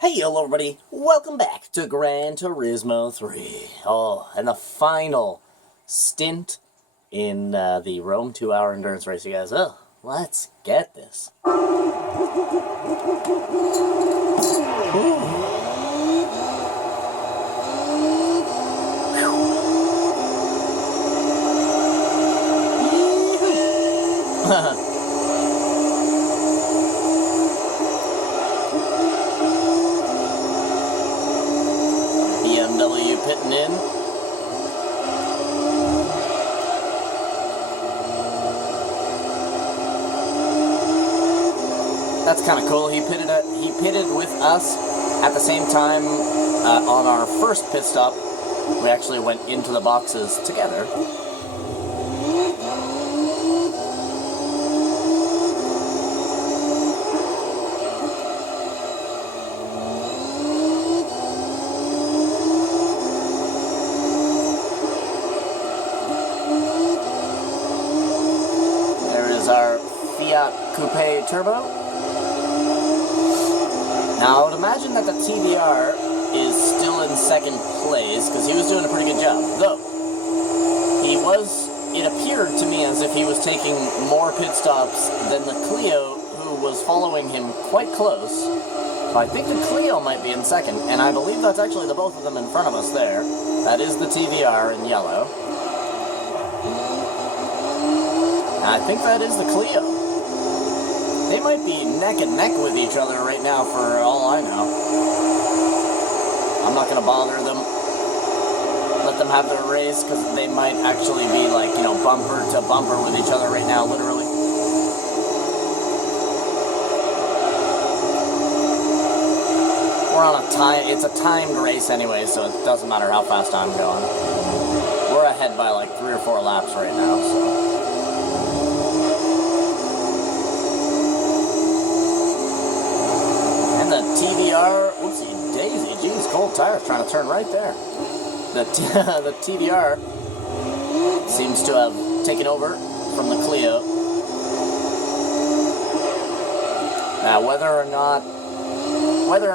Hey, hello everybody, welcome back to Gran Turismo 3. Oh, and the final stint in the Rome 2-hour endurance race, you guys. Oh, let's get this. BMW pitting in. That's kind of cool. He pitted with us at the same time on our first pit stop. We actually went into the boxes together. Our Fiat Coupe Turbo. Now, I would imagine that the TVR is still in second place, because he was doing a pretty good job. Though, it appeared to me as if he was taking more pit stops than the Clio, who was following him quite close. So I think the Clio might be in second, and I believe that's actually the both of them in front of us there. That is the TVR in yellow. I think that is the Clio. They might be neck and neck with each other right now for all I know. I'm not going to bother them. Let them have their race, because they might actually be like, you know, bumper to bumper with each other right now, literally. We're on a time, it's a timed race anyway, so it doesn't matter how fast I'm going. We're ahead by like 3 or 4 laps right now, so. The TVR, whoopsie daisy, geez, cold tires trying to turn right there. The TVR seems to have taken over from the Clio. Now, whether or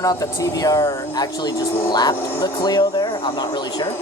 not the TVR actually just lapped the Clio there, I'm not really sure.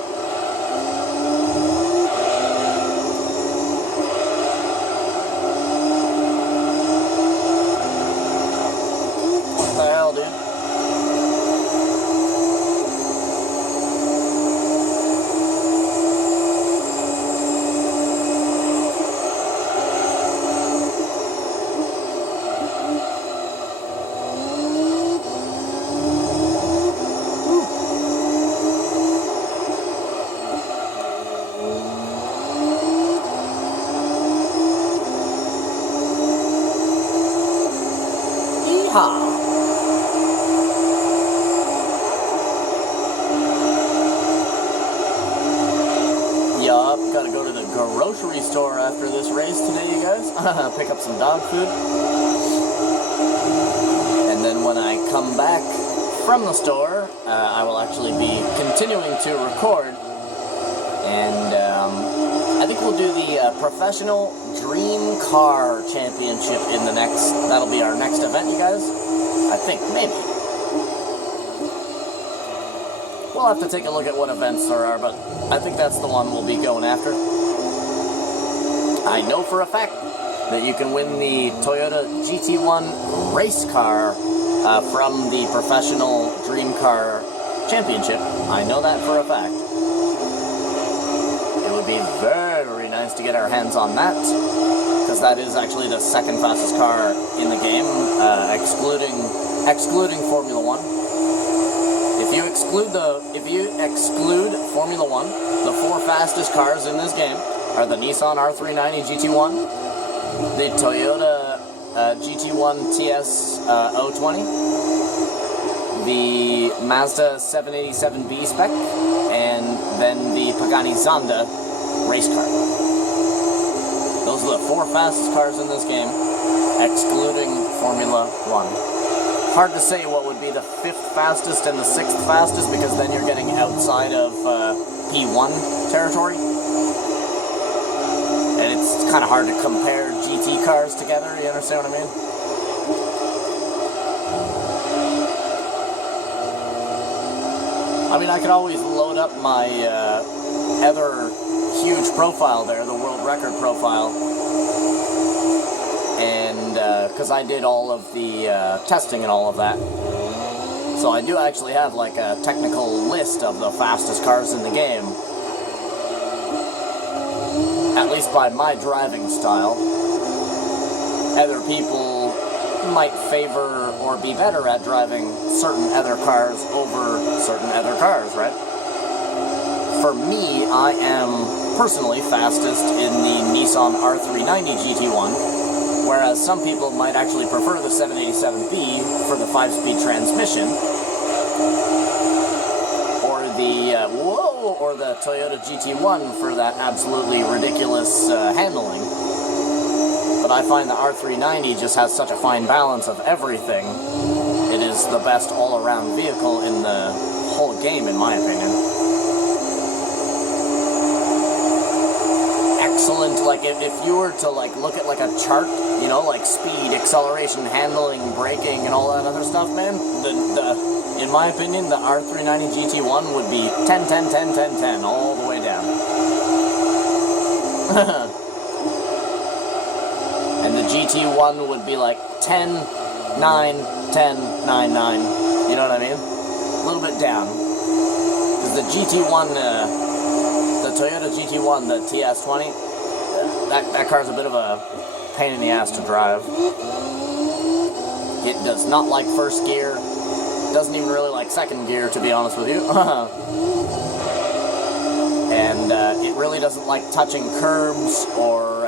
Yup, gotta go to the grocery store after this race today, you guys. Pick up some dog food. And then when I come back from the store, I will actually be continuing to record. And I think we'll do the Professional Dream Car Championship in the next, that'll be our next event, you guys. I think, maybe. We'll have to take a look at what events there are, but I think that's the one we'll be going after. I know for a fact that you can win the Toyota GT1 race car from the Professional Dream Car Championship. I know that for a fact. It would be very nice to get our hands on that, because that is actually the second fastest car in the game, excluding Formula 1. If you exclude Formula 1, the 4 fastest cars in this game are the Nissan R390 GT1, the Toyota GT1 TS 020, the Mazda 787B spec, and then the Pagani Zonda race car. Those are the 4 fastest cars in this game, excluding Formula 1. Hard to say what would be the 5th fastest and the 6th fastest, because then you're getting outside of P1 territory. And it's kind of hard to compare GT cars together, you understand what I mean? I mean, I could always load up my other huge profile there, the world record profile, and because I did all of the testing and all of that. So I do actually have like a technical list of the fastest cars in the game, at least by my driving style. Other people might favor or be better at driving certain other cars over certain other cars, right? For me, I am personally fastest in the Nissan R390 GT1, whereas some people might actually prefer the 787B for the 5-speed transmission, or the Toyota GT1 for that absolutely ridiculous handling. But I find the R390 just has such a fine balance of everything. It is the best all-around vehicle in the whole game, in my opinion. Excellent, like if you were to like look at like a chart, you know, like speed, acceleration, handling, braking, and all that other stuff, man, in my opinion, the R390 GT1 would be 10, 10, 10, 10, 10, all the way down. And the GT1 would be like 10, 9, 10, 9, 9. You know what I mean? A little bit down. Because the GT1, the Toyota GT1, the TS20, that car's a bit of a pain in the ass to drive. It does not like first gear. Doesn't even really like second gear, to be honest with you. And it really doesn't like touching curbs or,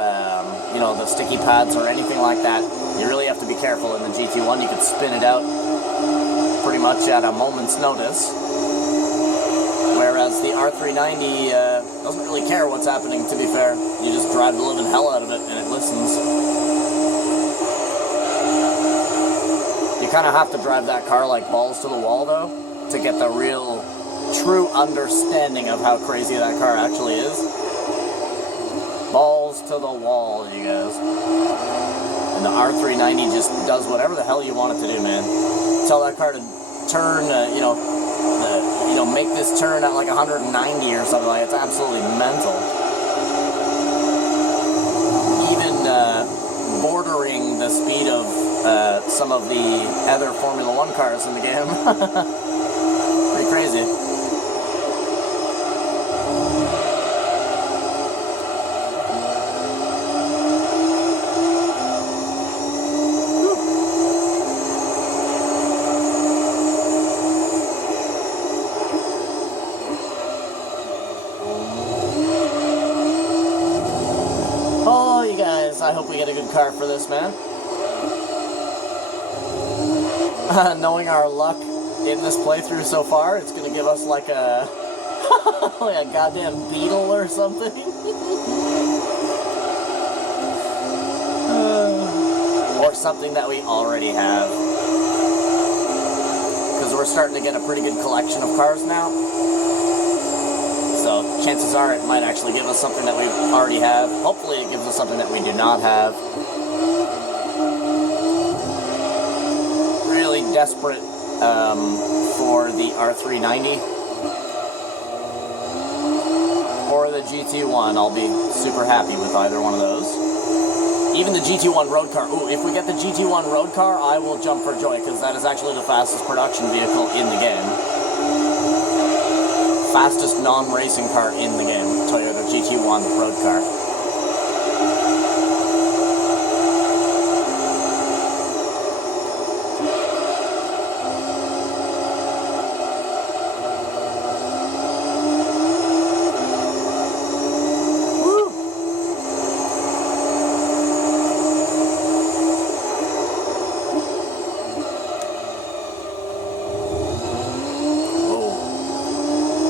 you know, the sticky pads or anything like that. You really have to be careful in the GT1. You could spin it out pretty much at a moment's notice. Whereas the R390 doesn't really care what's happening, to be fair. You just drive the living hell out of it and it listens. You kind of have to drive that car like balls to the wall, though, to get the real, true understanding of how crazy that car actually is. Balls to the wall, you guys. And the R390 just does whatever the hell you want it to do, man. Tell that car to turn, you know, make this turn at like 190 or something like that. It's absolutely mental. Even bordering the speed of some of the other Formula 1 cars in the game. Pretty crazy. Oh, you guys, I hope we get a good car for this, man. Knowing our luck in this playthrough so far, it's going to give us like a like a goddamn beetle or something. Or something that we already have. Because we're starting to get a pretty good collection of cars now. So chances are it might actually give us something that we already have. Hopefully it gives us something that we do not have. Really desperate for the R390 or the GT1. I'll be super happy with either one of those. Even the GT1 road car. Ooh, if we get the GT1 road car, I will jump for joy, because that is actually the fastest production vehicle in the game. Fastest non-racing car in the game. Toyota GT1 road car.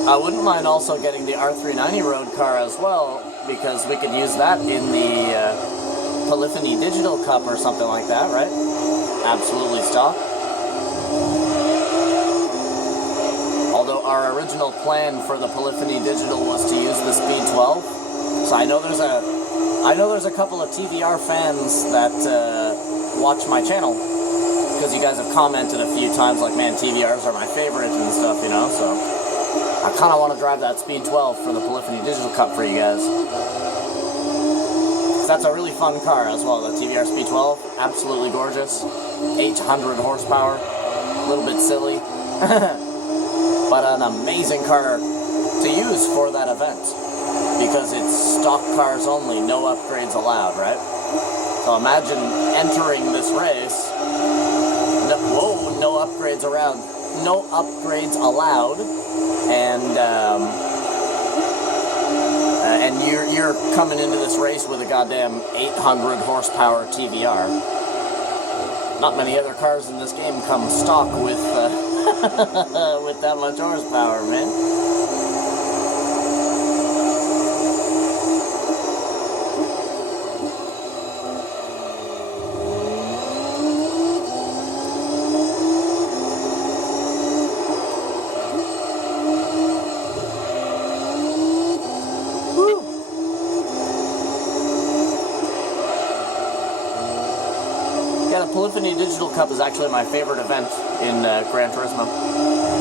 I wouldn't mind also getting the R390 road car as well, because we could use that in the Polyphony Digital Cup or something like that, right? Absolutely stock. Although our original plan for the Polyphony Digital was to use the Speed 12, so I know there's a couple of TVR fans that watch my channel, because you guys have commented a few times like, man, TVRs are my favorite and stuff, you know, so I kind of want to drive that Speed 12 for the Polyphony Digital Cup for you guys. That's a really fun car as well, the TVR Speed 12. Absolutely gorgeous. 800 horsepower. A little bit silly. But an amazing car to use for that event. Because it's stock cars only, no upgrades allowed, right? So imagine entering this race. No upgrades around. No upgrades allowed. And you're coming into this race with a goddamn 800 horsepower TVR. Not many other cars in this game come stock with with that much horsepower, man. Polyphony Digital Cup is actually my favorite event in Gran Turismo.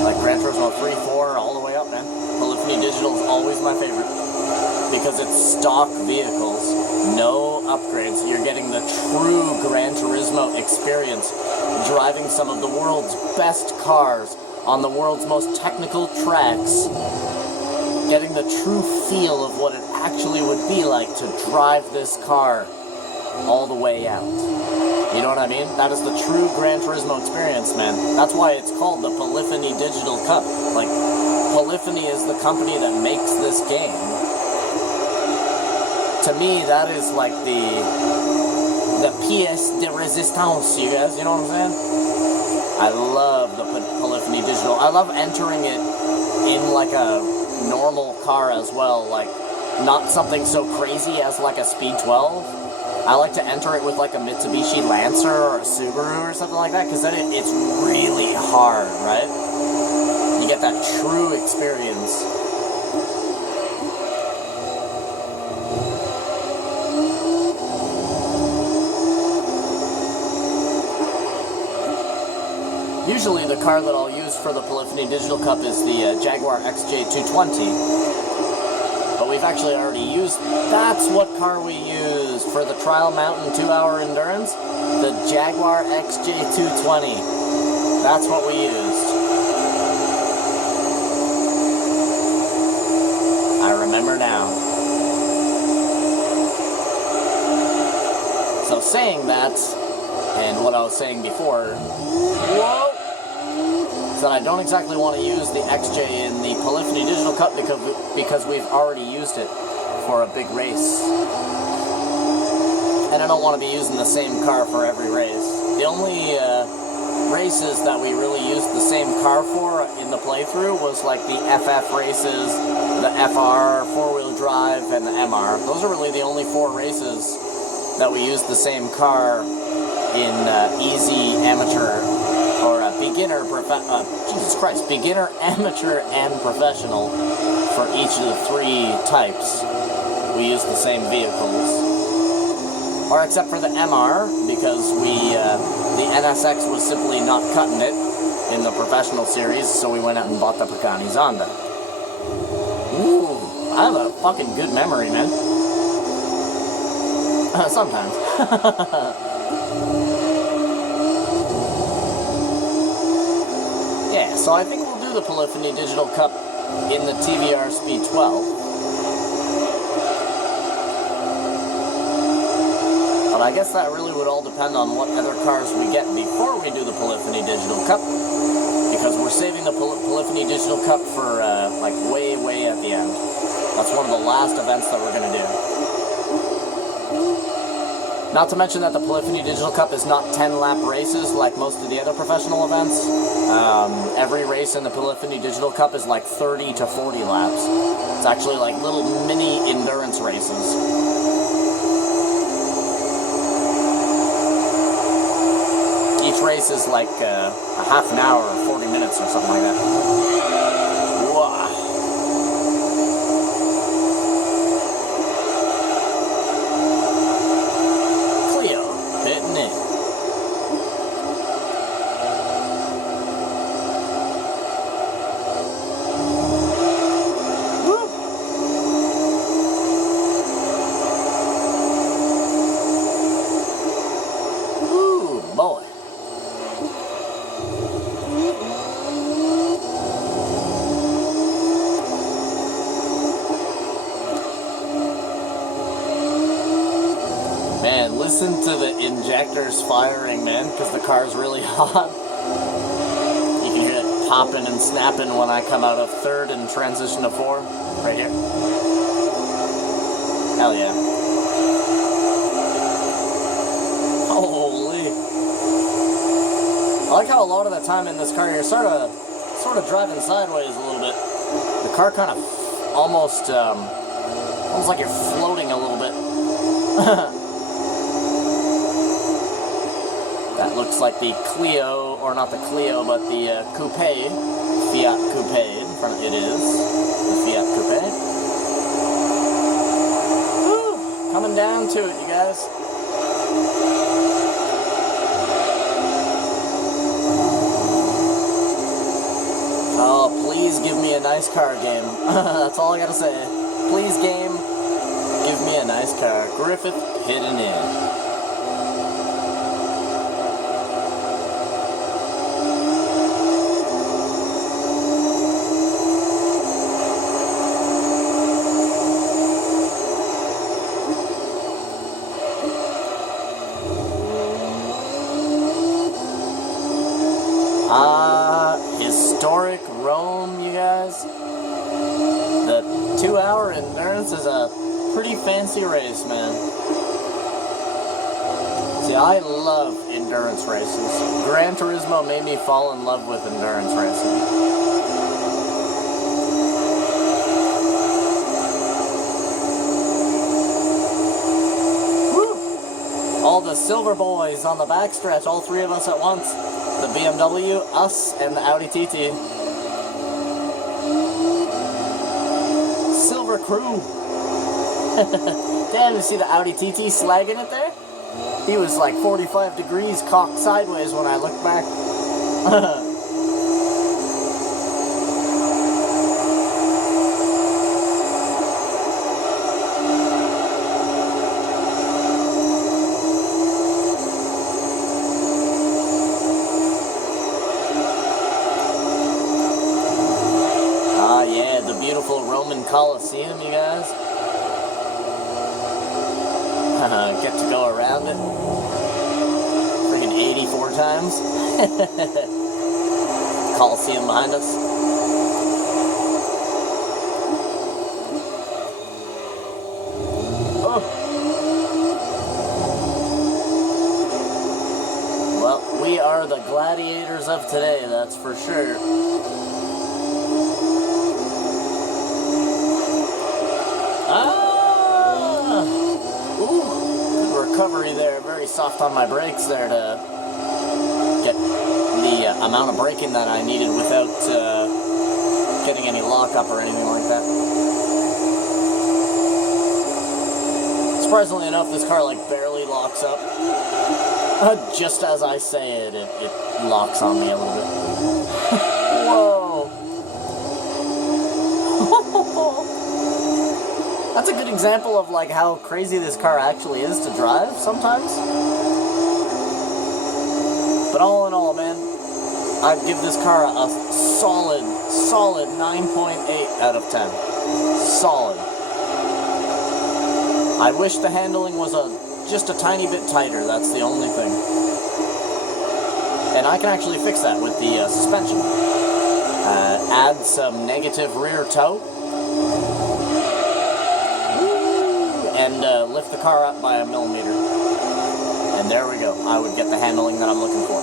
Like Gran Turismo 3, 4, all the way up, man. Polyphony Digital is always my favorite. Because it's stock vehicles, no upgrades. You're getting the true Gran Turismo experience. Driving some of the world's best cars on the world's most technical tracks. Getting the true feel of what it actually would be like to drive this car all the way out. You know what I mean? That is the true Gran Turismo experience, man. That's why it's called the Polyphony Digital Cup. Like, Polyphony is the company that makes this game. To me, that is like the pièce de résistance, you guys. You know what I'm saying? I love the Polyphony Digital. I love entering it in like a normal car as well. Like, not something so crazy as like a Speed 12. I like to enter it with like a Mitsubishi Lancer or a Subaru or something like that, because then it's really hard, right? You get that true experience. Usually the car that I'll use for the Polyphony Digital Cup is the Jaguar XJ220. But we've actually already used, that's what car we used for the Trial Mountain 2-hour endurance, the Jaguar XJ220. That's what we used. I remember now. So saying that, and what I was saying before, whoa! That I don't exactly want to use the XJ in the Polyphony Digital Cup because we've already used it for a big race. And I don't want to be using the same car for every race. The only races that we really used the same car for in the playthrough was like the FF races, the FR, 4-wheel drive, and the MR. Those are really the only 4 races that we used the same car in easy, amateur, or beginner, Jesus Christ, beginner, amateur, and professional. For each of the 3 types, we use the same vehicles. Or except for the MR, because the NSX was simply not cutting it in the professional series, so we went out and bought the Pagani Zonda. Ooh, I have a fucking good memory, man. Sometimes. Yeah, so I think we'll do the Polyphony Digital Cup in the TVR Speed 12. But I guess that really would all depend on what other cars we get before we do the Polyphony Digital Cup. Because we're saving the Polyphony Digital Cup for, like, way, way at the end. That's one of the last events that we're going to do. Not to mention that the Polyphony Digital Cup is not 10-lap races like most of the other professional events. Every race in the Polyphony Digital Cup is like 30 to 40 laps. It's actually like little mini endurance races. Each race is like a half an hour or 40 minutes or something like that. Whoa. listen to the injectors firing, man, because the car's really hot. You can hear it popping and snapping when I come out of third and transition to four. Right here. Hell yeah. Holy. I like how a lot of the time in this car you're sort of driving sideways a little bit. The car kind of almost like you're floating a little bit. That looks like the Clio, or not the Clio, but the Coupe, Fiat Coupe. In front of it is the Fiat Coupe. Woo, coming down to it, you guys. Oh, please give me a nice car game. That's all I gotta say. Please, game, give me a nice car. Griffith hitting in. Historic Rome, you guys. The 2-hour endurance is a pretty fancy race, man. See, I love endurance races. Gran Turismo made me fall in love with endurance racing. Woo! All the silver boys on the backstretch, all three of us at once. The BMW, us, and the Audi TT. Silver crew. Damn, you see the Audi TT slagging it there? He was like 45 degrees cocked sideways when I looked back. Beautiful Roman Colosseum, you guys. Get to go around it. Freaking 84 times. Colosseum behind us. Oh. Well, we are the gladiators of today, that's for sure. Recovery there, very soft on my brakes there to get the amount of braking that I needed without getting any lockup or anything like that. Surprisingly enough, this car like barely locks up. Just as I say it, it locks on me a little bit. Whoa! That's a good example of like how crazy this car actually is to drive sometimes. But all in all, man, I'd give this car a solid 9.8 out of 10. Solid. I wish the handling was just a tiny bit tighter, that's the only thing. And I can actually fix that with the suspension. Add some negative rear toe. And lift the car up by 1 millimeter. And there we go. I would get the handling that I'm looking for.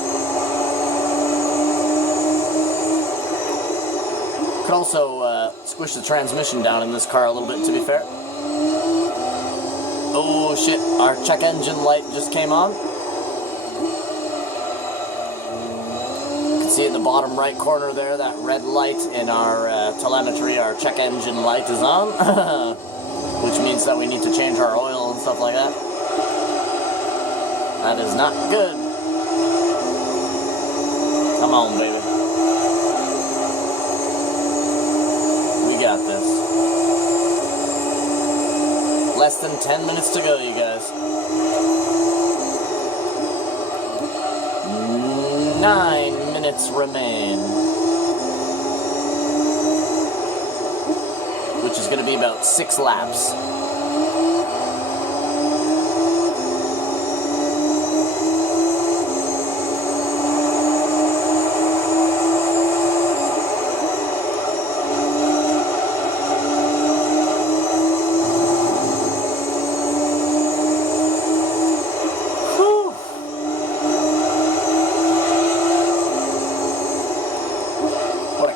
Could also squish the transmission down in this car a little bit, to be fair. Oh shit, our check engine light just came on. You can see in the bottom right corner there, that red light in our telemetry, our check engine light is on. Which means that we need to change our oil and stuff like that. That is not good. Come on, baby. We got this. Less than 10 minutes to go, you guys. 9 minutes remain. Which is going to be about 6 laps.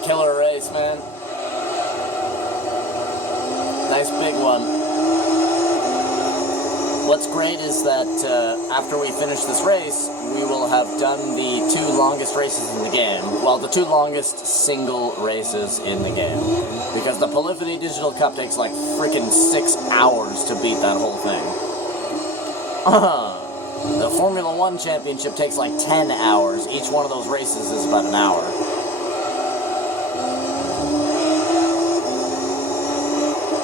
killer race, man. Nice big one. What's great is that after we finish this race, we will have done the 2 longest races in the game. Well, the 2 longest single races in the game. Because the Polyphony Digital Cup takes like freaking 6 hours to beat that whole thing. The Formula 1 Championship takes like 10 hours. Each one of those races is about an hour.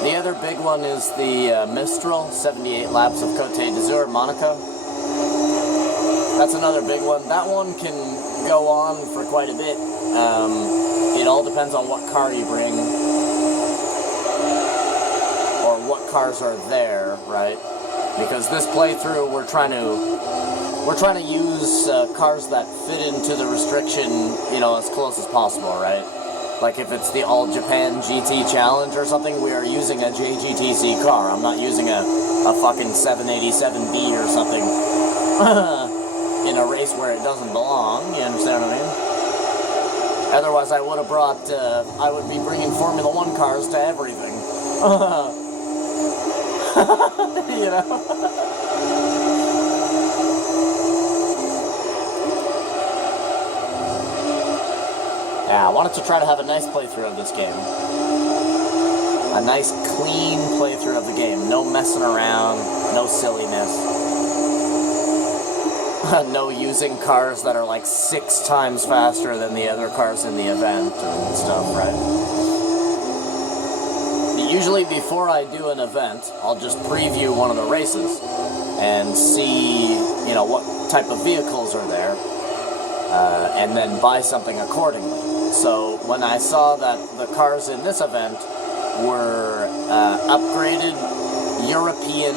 The other big one is the Mistral, 78 laps of Côte d'Azur, Monaco. That's another big one. That one can go on for quite a bit. It all depends on what car you bring, or what cars are there, right? Because this playthrough, we're trying to use cars that fit into the restriction, you know, as close as possible, right? Like if it's the All Japan GT Challenge or something, we are using a JGTC car. I'm not using a fucking 787B or something in a race where it doesn't belong. You understand what I mean? Otherwise, I would have brought, I would be bringing Formula 1 cars to everything. You know? Yeah, I wanted to try to have a nice playthrough of this game. A nice, clean playthrough of the game. No messing around, no silliness. No using cars that are like 6 times faster than the other cars in the event and stuff, right? Usually before I do an event, I'll just preview one of the races and see, you know, what type of vehicles are there, and then buy something accordingly. So when I saw that the cars in this event were upgraded European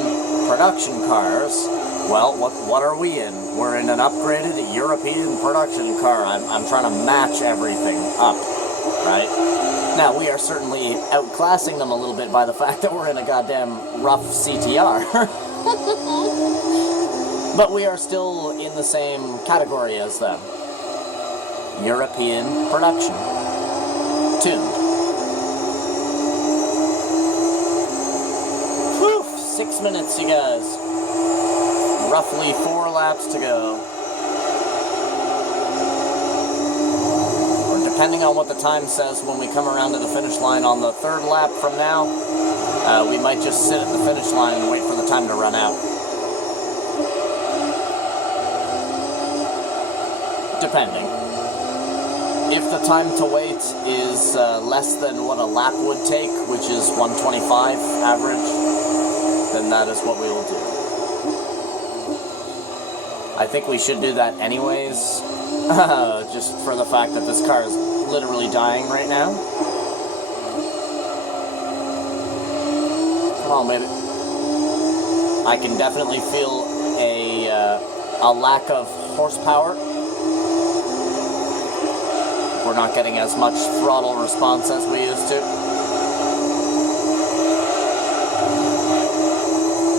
production cars, well, what are we in? We're in an upgraded European production car. I'm trying to match everything up, right? Now, we are certainly outclassing them a little bit by the fact that we're in a goddamn rough CTR. But we are still in the same category as them. European production. Tuned. Whew, 6 minutes, you guys. Roughly 4 laps to go. Or depending on what the time says when we come around to the finish line on the 3rd lap from now, we might just sit at the finish line and wait for the time to run out. Depending. If the time to wait is less than what a lap would take, which is 125 average, then that is what we will do. I think we should do that anyways, just for the fact that this car is literally dying right now. Come on, baby. I can definitely feel a lack of horsepower. We're not getting as much throttle response as we used to.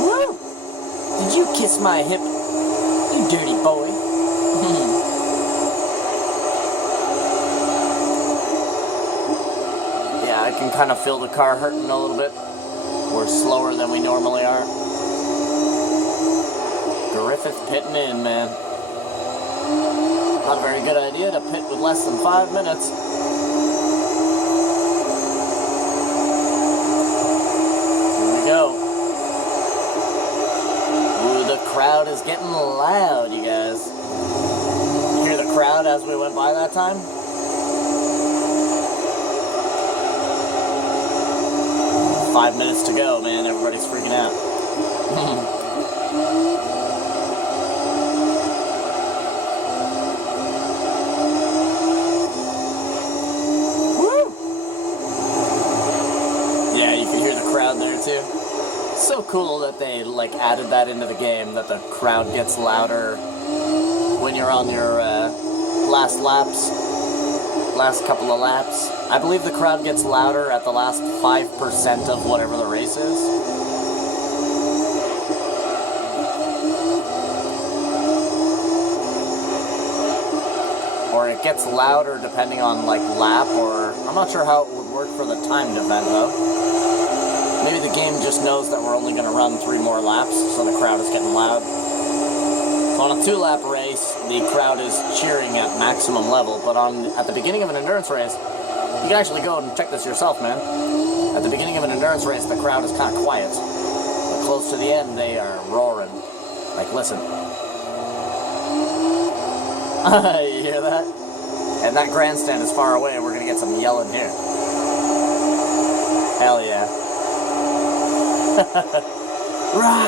Woo! Did you kiss my hip? You dirty boy. Yeah, I can kind of feel the car hurting a little bit. We're slower than we normally are. Griffith pitting in, man. Not a very good idea to pit with less than 5 minutes. Here we go. Ooh, the crowd is getting loud, you guys. Hear the crowd as we went by that time? Five minutes to go, man. Everybody's freaking out. Too. So cool that they like added that into the game, that the crowd gets louder when you're on your last couple of laps. I believe the crowd gets louder at the last 5% of whatever the race is. Or it gets louder depending on, like, lap, or... I'm not sure how it would work for the timed event, though. Maybe the game just knows that we're only going to run 3 more laps, so the crowd is getting loud. So on a 2-lap race, the crowd is cheering at maximum level, but at the beginning of an endurance race, you can actually go and check this yourself, man. At the beginning of an endurance race, the crowd is kind of quiet. But close to the end, they are roaring. Like, listen. You hear that? And that grandstand is far away, we're going to get some yelling here. Hell yeah. Rah!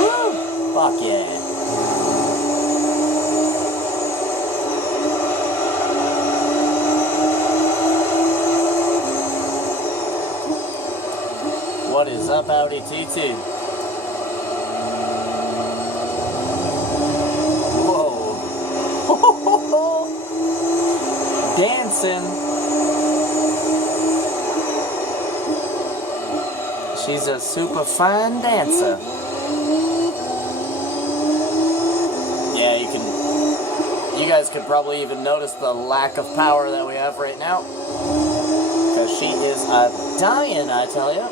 Woo! Fuck yeah. What is up, Audi TT? Whoa. Dancing. She's a super fine dancer. Yeah, you guys could probably even notice the lack of power that we have right now. Because she is a dying, I tell you.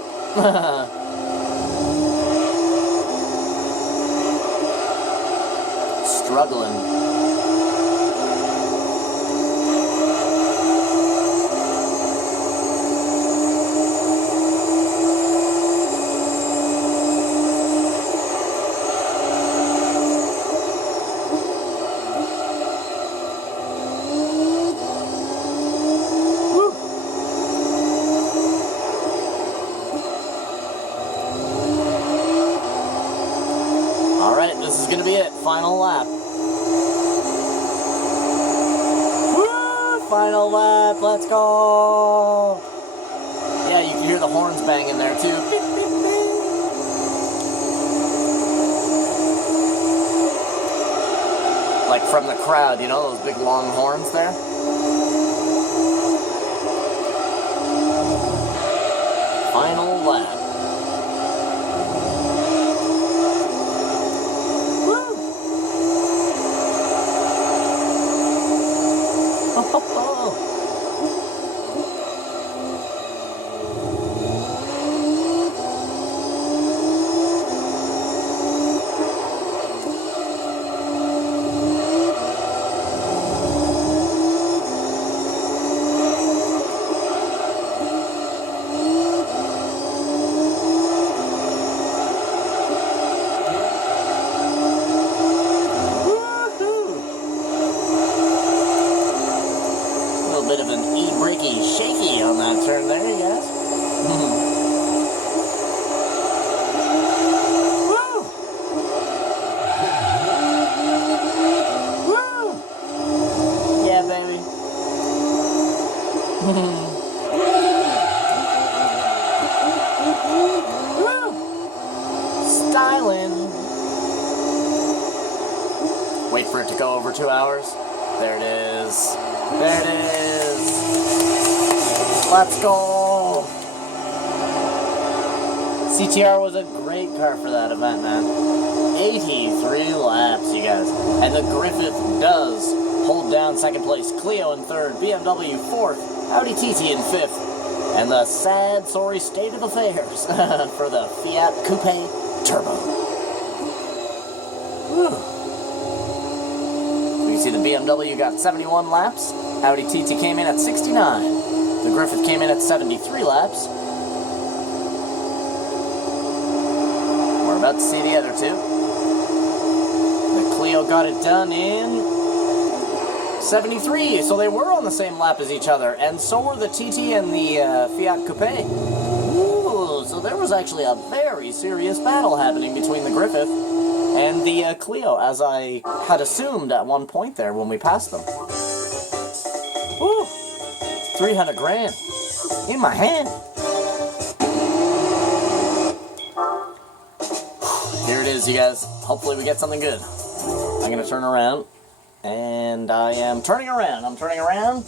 Struggling. This is gonna be it. Final lap. Woo! Final lap. Let's go. Yeah, you can hear the horns banging there too. Beep, beep, beep. Like from the crowd, you know, those big long horns there. Final lap. Bit of an e-breaky shaky on that turn there, you guys. Woo! Woo! Yeah, baby. Woo! Styling. Wait for it to go over 2 hours. There it is. There it is. Let's go. CTR was a great car for that event, man. 83 laps, you guys. And the Griffith does hold down second place. Clio in third, BMW fourth, Audi TT in fifth. And the sad, sorry state of affairs for the Fiat Coupe Turbo. Whew. You see the BMW got 71 laps. Audi TT came in at 69. The Griffith came in at 73 laps. We're about to see the other two. The Clio got it done in 73, so they were on the same lap as each other, and so were the TT and the Fiat Coupe. Ooh, so there was actually a very serious battle happening between the Griffith and the Clio, as I had assumed at one point there when we passed them. Woo! 300 grand in my hand. Here it is, you guys. Hopefully we get something good. I'm gonna turn around, and I am turning around. I'm turning around,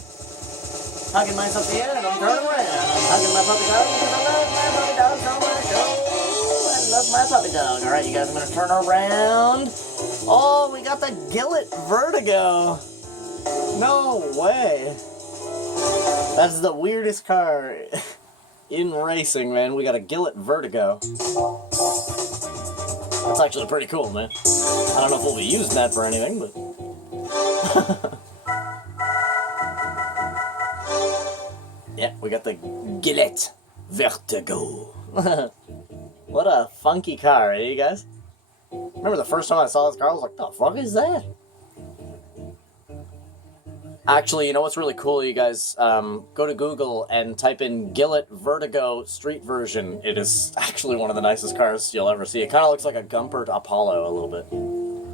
hugging myself the end, and I'm turning around. I'm hugging my puppy dog because I love my puppy dog so much. Oh, I love my puppy dog. All right, you guys, I'm gonna turn around. Oh, we got the Gillett Vertigo. No way! That's the weirdest car in racing, man. We got a Gillette Vertigo. That's actually pretty cool, man. I don't know if we'll be using that for anything, but... Yeah, we got the Gillette Vertigo. What a funky car, eh, you guys? Remember the first time I saw this car, I was like, the fuck is that? Actually, you know what's really cool, you guys? Go to Google and type in Gillette Vertigo Street Version. It is actually one of the nicest cars you'll ever see. It kind of looks like a Gumpert Apollo a little bit.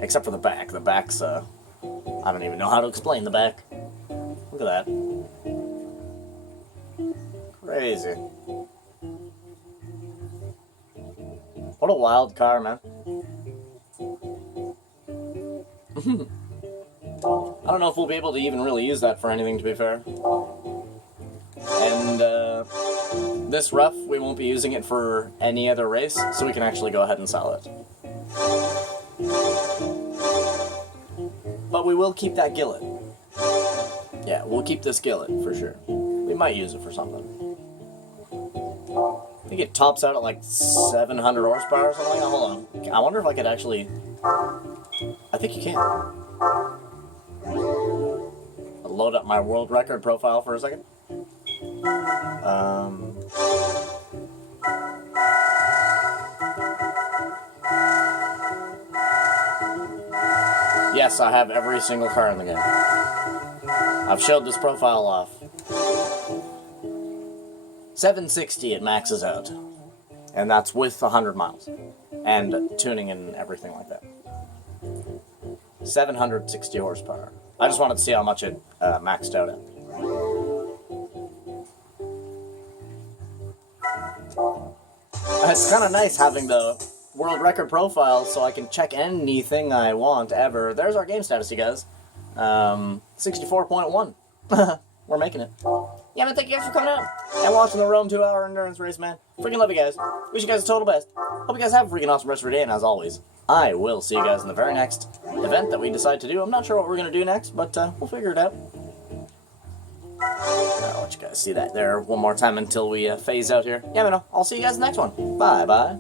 Except for the back. The back's, I don't even know how to explain the back. Look at that. Crazy. What a wild car, man. I don't know if we'll be able to even really use that for anything, to be fair. And, this rough, we won't be using it for any other race, so we can actually go ahead and sell it. But we will keep that Gillette. Yeah, we'll keep this Gillette, for sure. We might use it for something. I think it tops out at like 700 horsepower or something like that. Hold on. I wonder if I could actually... I think you can. I'll load up my world record profile for a second. Yes, I have every single car in the game. I've showed this profile off. 760 it maxes out. And that's with 100 miles. And tuning and everything like that. 760 horsepower. I just wanted to see how much it maxed out at. It's kind of nice having the world record profile so I can check anything I want ever. There's our game status, you guys. 64.1. We're making it. Yeah, man, thank you guys for coming out and watching the Rome 2-hour endurance race, man. Freaking love you guys. Wish you guys the total best. Hope you guys have a freaking awesome rest of your day, and as always, I will see you guys in the very next event that we decide to do. I'm not sure what we're going to do next, but we'll figure it out. I'll let you guys see that there one more time until we phase out here. Yeah, man, I'll see you guys in the next one. Bye-bye.